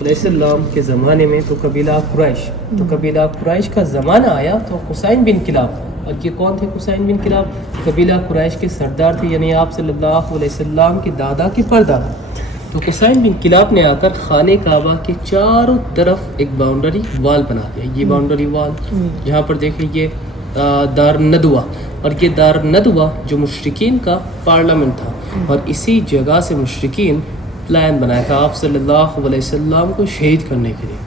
علیہ السلام کے زمانے میں تو قبیلہ قریش کا زمانہ آیا تو حسین بن کلاب، اور یہ کون تھے حسین بن کلاب؟ قبیلہ قریش کے سردار تھے، یعنی آپ صلی اللہ علیہ وسلم کے دادا کے پردادا۔ تو حسین بن کلاب نے آ کر خانہ کعبہ کے چاروں طرف ایک باؤنڈری وال بنا دیا۔ یہ باؤنڈری وال یہاں پر دیکھیں، یہ دار ندوہ، اور یہ دار ندوہ جو مشرکین کا پارلیمنٹ تھا، اور اسی جگہ سے مشرکین پلان بنایا تھا آپ صلی اللہ علیہ وسلم کو شہید کرنے کے لیے۔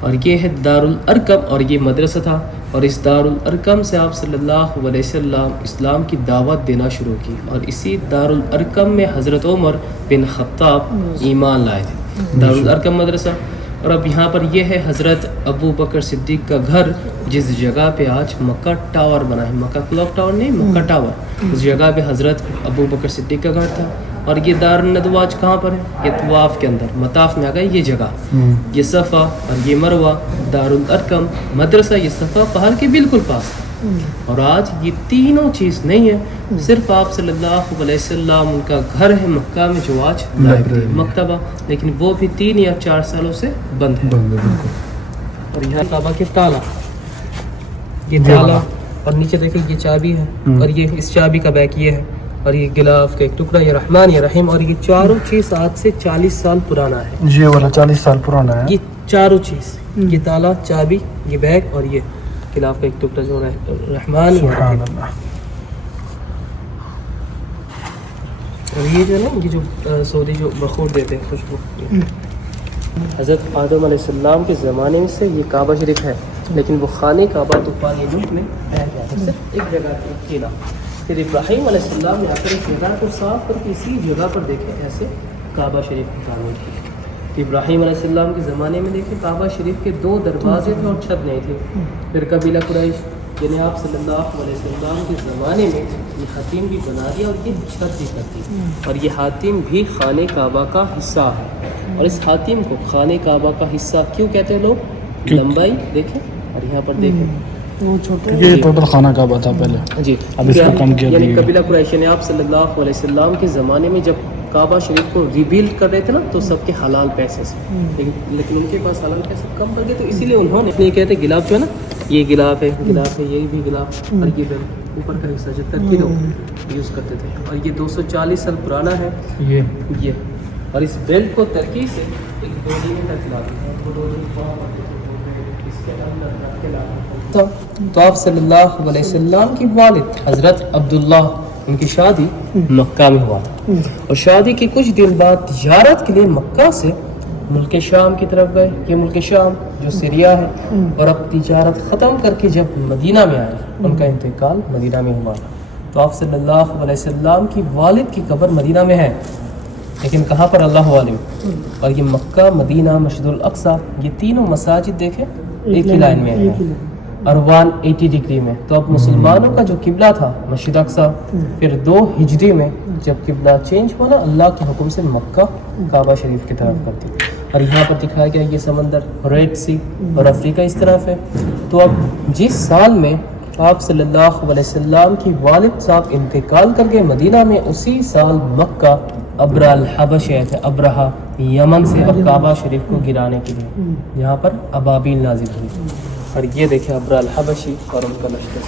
اور یہ ہے دار الارقم، اور یہ مدرسہ تھا، اور اس دار الارقم سے آپ صلی اللہ علیہ وسلم اسلام کی دعوت دینا شروع کی، اور اسی دار الارقم میں حضرت عمر بن خطاب ایمان لائے تھے۔ دار الارقم مدرسہ، اور اب یہاں پر یہ ہے حضرت ابو بکر صدیق کا گھر، جس جگہ پہ آج مکہ ٹاور بنا ہے، مکہ کلاک ٹاور نہیں، مکہ ٹاور، اس جگہ پہ حضرت ابو بکر صدیق کا گھر تھا۔ اور یہ دار الندوہ آج کہاں پر ہے؟ یہ طواف کے اندر، مطاف میں آ گئی یہ جگہ، یہ صفا اور یہ مروہ، دار الارقم مدرسہ، یہ صفا پہاڑ کے بالکل پاس تھا۔ اور آج یہ تینوں چیز نہیں ہے، صرف آپ صلی اللہ علیہ وسلم ان کا گھر ہے مکہ میں جو آج لائبریری مکتبہ، لیکن وہ بھی 3 یا 4 سالوں سے بند ہے۔ اور یہاں کعبہ کے تالا، یہ تالا، اور نیچے دیکھیں یہ چابی ہے، اور یہ اس چابی کا بیک یہ ہے، اور یہ غلاف کا ایک ٹکڑا، یہ رحمان یہ رحیم، اور یہ چاروں چیز آج سے 40 سال پرانا ہے۔ یہ والا 40 سال پرانا ہے، یہ چاروں چیز، یہ تالا، چابی، یہ بیگ، اور یہ غلاف کا ایک ٹکڑا جو رحمان یہ رحیم۔ اور یہ جو ہے نا، یہ جو سعودی جو بخور دیتے ہیں خوشبو، حضرت آدم علیہ السلام کے زمانے میں سے یہ کعبہ شریف ہے، لیکن وہ خانہ کعبہ طوفان نوح میں بہہ گیا تھا، صرف ایک جگہ پہ اکیلا۔ پھر ابراہیم علیہ السلام نے آ کر اس جگہ کو صاف کر کے اسی جگہ پر دیکھے ایسے کعبہ شریف کی تعمیر کی۔ ابراہیم علیہ السلام کے زمانے میں دیکھیں کعبہ شریف کے 2 دروازے تھے اور چھت نہیں تھی۔ پھر قبیلہ قریش یعنی آپ صلی اللہ علیہ وسلم کے زمانے میں یہ حتیم بھی بنا دیا اور یہ چھت بھی کر دی، اور یہ حاتم بھی خانہ کعبہ کا حصہ ہے۔ اور اس حاتم کو خانہ کعبہ کا حصہ کیوں کہتے ہیں لوگ؟ لمبائی دیکھیں، اور یہاں پر دیکھیں یہ ٹوٹل خانہ کعبہ تھا پہلے، جی، اب اس کو کم کیا یعنی گیا۔ قبیلہ قریش نے آپ صلی اللہ علیہ وسلم کے زمانے میں جب کعبہ شریف کو ریبیلڈ کر رہے تھے نا، تو سب کے حلال پیسے سے، لیکن ان کے پاس حلال پیسے کم پڑ گئے، تو اسی لیے انہوں نے یہ کہتے ہیں غلاف جو ہے نا، یہ غلاف ہے، یہ بھی غلاف، اور یہ بیل اوپر کا حصہ جو ترکی لوگ یوز کرتے تھے، اور یہ 240 سال پرانا ہے یہ، اور اس بیلٹ کو ترکی سے ایک ڈولی میں تک لاتے ہیں، وہ ڈولی اس کے اندر رکھ کے لاتے ہیں۔ تو آپ صلی اللہ علیہ وسلم کی والد حضرت عبداللہ، ان کی شادی مکہ میں ہوا، اور شادی کے کچھ دن بعد تجارت کے لیے مکہ سے ملک شام کی طرف گئے، یہ ملک شام جو سیریا ہے، اور اب تجارت ختم کر کے جب مدینہ میں آئے، ان کا انتقال مدینہ میں ہوا۔ تو آپ صلی اللہ علیہ وسلم کی والد کی قبر مدینہ میں ہے، لیکن کہاں پر اللہ عالم۔ اور یہ مکہ، مدینہ، مسجد الاقصی، یہ تینوں مساجد دیکھیں ایک ہی لائن میں ہیں، اور 180 ڈگری میں۔ تو اب مسلمانوں کا جو قبلہ تھا مسجد اقصی، پھر 2 ہجری میں جب قبلہ چینج ہوا نا، اللہ کے حکم سے مکہ کعبہ شریف کی طرف کرتی۔ اور یہاں پر دکھایا گیا یہ سمندر ریڈ سی، اور افریقہ اس طرف ہے۔ تو اب جس سال میں آپ صلی اللہ علیہ وسلم کی والد صاحب انتقال کر گئے مدینہ میں، اسی سال مکہ ابرہ الحبش آئے تھے، ابرہا یمن سے، اب کعبہ شریف کو گرانے کے لیے یہاں پر ابابیل نازل ہوئی۔ اور یہ دیکھیں ابرہ الحبشی اور ان کا لشکر،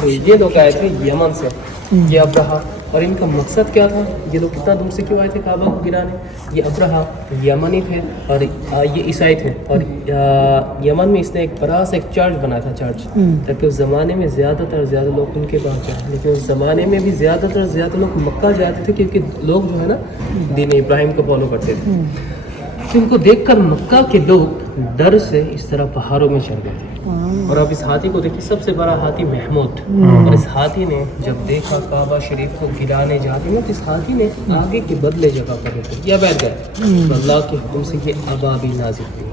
تو یہ لوگ آئے تھے یمن سے، یہ ابرہا، اور ان کا مقصد کیا تھا؟ یہ لوگ کتنا دور سے کیوں آئے تھے کعبہ کو گرانے؟ یہ ابرہا یمنی تھے، اور یہ عیسائی تھے، اور یمن میں اس نے ایک بڑا سا ایک چرچ بنایا تھا، چرچ، تاکہ اس زمانے میں زیادہ لوگ ان کے پاس جائیں، لیکن اس زمانے میں بھی زیادہ لوگ مکہ جاتے تھے، کیونکہ لوگ جو ہے نا دین ابراہیم کو فالو کرتے تھے۔ ان کو دیکھ کر مکہ کے لوگ ڈر سے اس طرح پہاڑوں میں چڑھ گئے تھے۔ اور اب اس ہاتھی کو دیکھیے، سب سے بڑا ہاتھی محمود، اور اس ہاتھی نے جب دیکھا کعبہ شریف کو گرانے جاتے ہیں، تو اس ہاتھی نے آگے کے بدلے جگہ پر یا بیٹھ گئے، تو اللہ کے حکم سے یہ ابابیل نازل ہوئی۔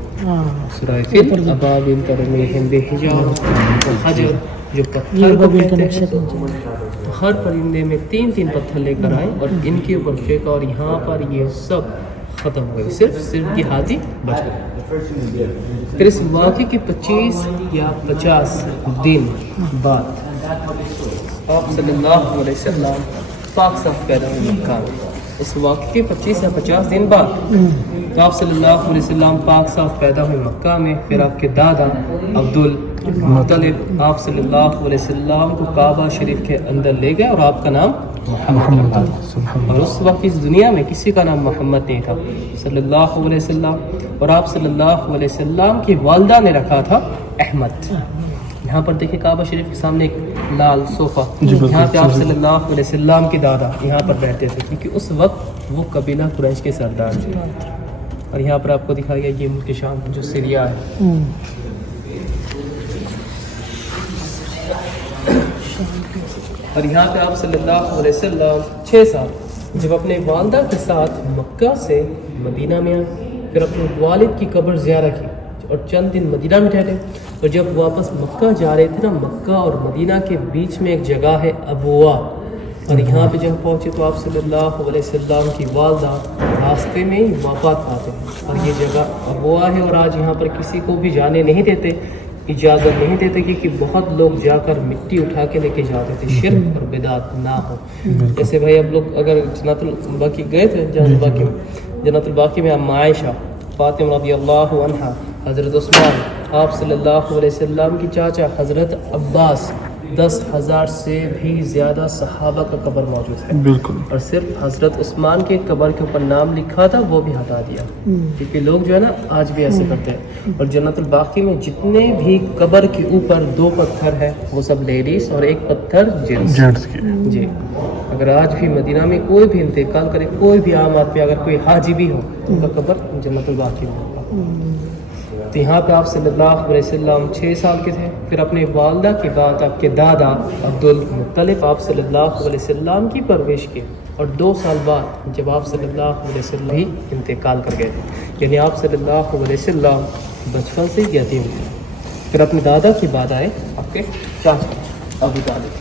سورہ فیل، ابابیل ترمیہم بحجارۃ من حجر، جو پتھر کو کہتے ہیں، تو ہر پرندے میں 3 پتھر لے کر آئے اور ان کے اوپر پھینکا، اور یہاں پر یہ سب ختم ہو گئی، صرف یہ ہاتھی بچ گئے۔ پھر اس واقعے کے 25 یا 50 دن بعد آپ صلی اللہ علیہ وسلم پاک صاف پیدا ہوئے مکہ میں، اس واقعے کے 25 یا 50 دن بعد تو آپ صلی اللہ علیہ وسلم پاک صاف پیدا ہوئے مکہ میں. پھر آپ کے دادا عبد المطلب آپ صلی اللہ علیہ وسلم کو کعبہ شریف کے اندر لے گئے اور آپ کا نام محمد تھا. اور اس وقت اس دنیا میں کسی کا نام محمد نہیں تھا صلی اللہ علیہ وسلم. اور آپ صلی اللہ علیہ وسلم کی والدہ نے رکھا تھا احمد. یہاں پر دیکھیں کعبہ شریف کے سامنے ایک لال صوفہ, یہاں پہ آپ صلی اللہ علیہ وسلم کے دادا یہاں پر بیٹھتے تھے کیونکہ اس وقت وہ قبیلہ قریش کے سردار تھے. اور یہاں پر آپ کو دکھایا گیا یہ ملک شام جو سیریا ہے. اور یہاں پہ آپ صلی اللہ علیہ وسلم 6 سال جب اپنے والدہ کے ساتھ مکہ سے مدینہ میں آئے, پھر اپنے والد کی قبر زیارہ کی اور چند دن مدینہ میں ٹھہرے. اور جب واپس مکہ جا رہے تھے نا, مکہ اور مدینہ کے بیچ میں ایک جگہ ہے ابوا, اور یہاں پہ جب پہنچے تو آپ صلی اللہ علیہ وسلم کی والدہ راستے میں ہی وفات پاتے ہیں. اور یہ جگہ ابوا ہے, اور آج یہاں پر کسی کو بھی جانے نہیں دیتے, اجازت نہیں دیتے, کیونکہ بہت لوگ جا کر مٹی اٹھا کے لے کے جاتے تھے, شرک اور بدعت نہ ہو. جیسے بھائی اب لوگ اگر جنت الباقی گئے تھے, جنت الباقی میں اما عائشہ, فاطمہ رضی اللہ عنہا, حضرت عثمان, آپ صلی اللہ علیہ وسلم کی چاچا حضرت عباس, 10,000 سے بھی زیادہ صحابہ کا قبر موجود ہے. بالکل. اور صرف حضرت عثمان کے قبر کے اوپر نام لکھا تھا, وہ بھی ہٹا دیا, کیونکہ لوگ جو ہے نا آج بھی ایسے کرتے ہیں. اور جنت الباقی میں جتنے بھی قبر کے اوپر 2 پتھر ہے وہ سب لیڈیز اور 1 پتھر جینٹس کے. جی, اگر آج بھی مدینہ میں کوئی بھی انتقال کرے, کوئی بھی عام آدمی, اگر کوئی حاجی بھی ہو, ان کا قبر جنت الباقی میں ہوگا. تو یہاں پہ آپ صلی اللہ علیہ وسلم 6 سال کے تھے. پھر اپنے والدہ کے بعد آپ کے دادا عبد المطلب آپ صلی اللہ علیہ وسلم کی پرورش کی. اور 2 سال بعد جب آپ صلی اللہ علیہ وسلم ہی انتقال کر گئے تھے, یعنی آپ صلی اللہ علیہ وسلم بچپن سے ہی یتیم تھے. پھر اپنے دادا کے بعد آئے آپ کے چاچا ابو طالب.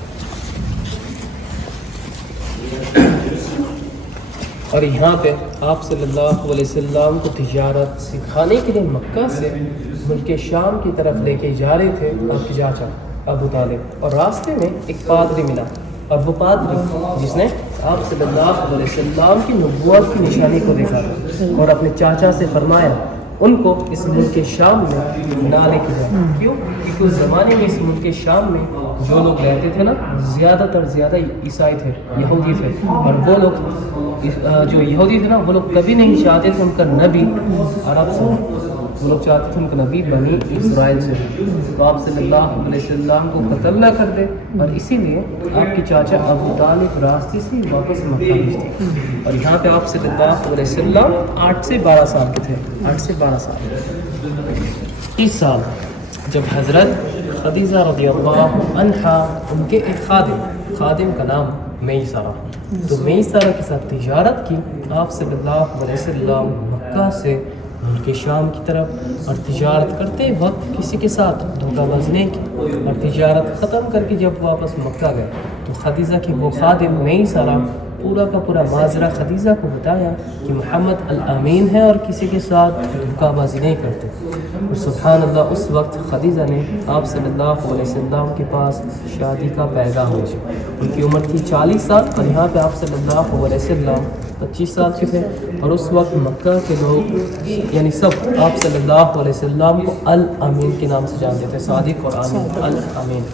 اور یہاں پہ آپ صلی اللہ علیہ وسلم کو تجارت سکھانے کے لیے مکہ سے ملک شام کی طرف لے کے جا رہے تھے آپ کے چاچا ابو طالب. اور راستے میں ایک پادری ملا, اور وہ پادری جس نے آپ صلی اللہ علیہ وسلم کی نبوت کی نشانی کو دیکھا اور اپنے چاچا سے فرمایا ان کو اس ملک شام میں نہ لے کے جائے. کیوں؟ کیونکہ اس زمانے میں اس ملک شام میں جو لوگ رہتے تھے نا, زیادہ عیسائی تھے, یہودی تھے. اور وہ لوگ جو یہودی تھے نا, وہ لوگ کبھی نہیں چاہتے تھے ان کا نبی عرب سے, وہ لوگ چاہتے تھے ان کا نبی بنی اسرائیل سے. تو آپ صلی اللہ علیہ وسلم کو قتل نہ کر دے, اور اسی لیے آپ کے چاچا ابو طالب راستے سے واپس مکہ بھیجتے. اور یہاں پہ آپ صلی اللہ علیہ وسلم 8 سے 12 سال کے تھے. 8 سے 12 سال. 30 سال جب حضرت خدیجہ رضی اللہ عنہا, ان کے ایک خادم کا نام میسرہ, تو میسرہ کے ساتھ تجارت کی آپ صلی اللہ علیہ وسلم مکہ سے ملک شام کی طرف. اور تجارت کرتے وقت کسی کے ساتھ دھوکہ بازی نہیں کی, اور تجارت ختم کر کے جب واپس مکہ گئے تو خدیجہ کے وہ خادم میسرہ پورا کا پورا ماجرا خدیجہ کو بتایا کہ محمد الامین ہے اور کسی کے ساتھ دھوکہ بازی نہیں کرتے. اور سبحان اللہ, اس وقت خدیجہ نے آپ صلی اللہ علیہ وسلم کے پاس شادی کا پیغام بھیجا. ان کی عمر تھی 40 سال, اور یہاں پہ آپ صلی اللہ علیہ وسلم 25 سال کے تھے. اور اس وقت مکہ کے لوگ یعنی سب آپ صلی اللہ علیہ وسلم کو الامین کے نام سے جانتے تھے, صادق اور امین, الامین.